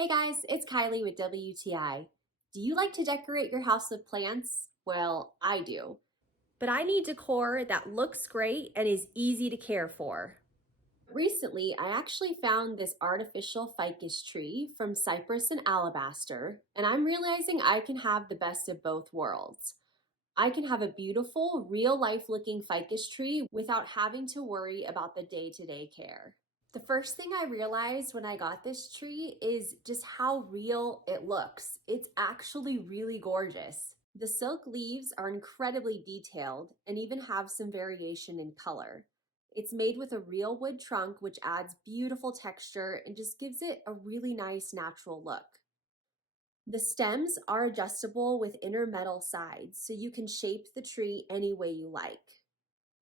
Hey guys, it's Kylie with WTI. Do you like to decorate your house with plants? Well, I do. But I need decor that looks great and is easy to care for. Recently, I actually found this artificial ficus tree from Cypress and Alabaster, and I'm realizing I can have the best of both worlds. I can have a beautiful, real life looking ficus tree without having to worry about the day to day care. The first thing I realized when I got this tree is just how real it looks. It's actually really gorgeous. The silk leaves are incredibly detailed and even have some variation in color. It's made with a real wood trunk, which adds beautiful texture and just gives it a really nice natural look. The stems are adjustable with inner metal sides, so you can shape the tree any way you like.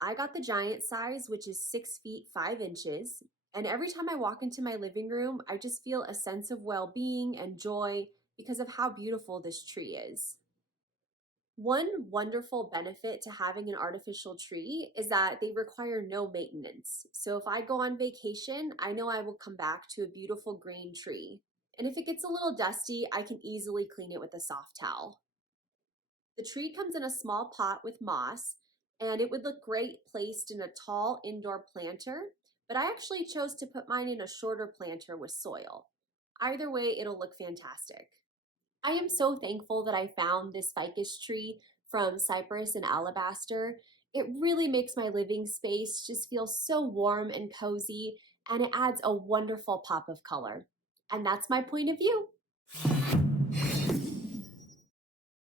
I got the giant size, which is 6 feet 5 inches, and every time I walk into my living room, I just feel a sense of well being and joy because of how beautiful this tree is. One wonderful benefit to having an artificial tree is that they require no maintenance. So if I go on vacation, I know I will come back to a beautiful green tree. And if it gets a little dusty, I can easily clean it with a soft towel. The tree comes in a small pot with moss, and it would look great placed in a tall indoor planter, but I actually chose to put mine in a shorter planter with soil. Either way, it'll look fantastic. I am so thankful that I found this ficus tree from Cypress and Alabaster. It really makes my living space just feel so warm and cozy, and it adds a wonderful pop of color. And that's my point of view.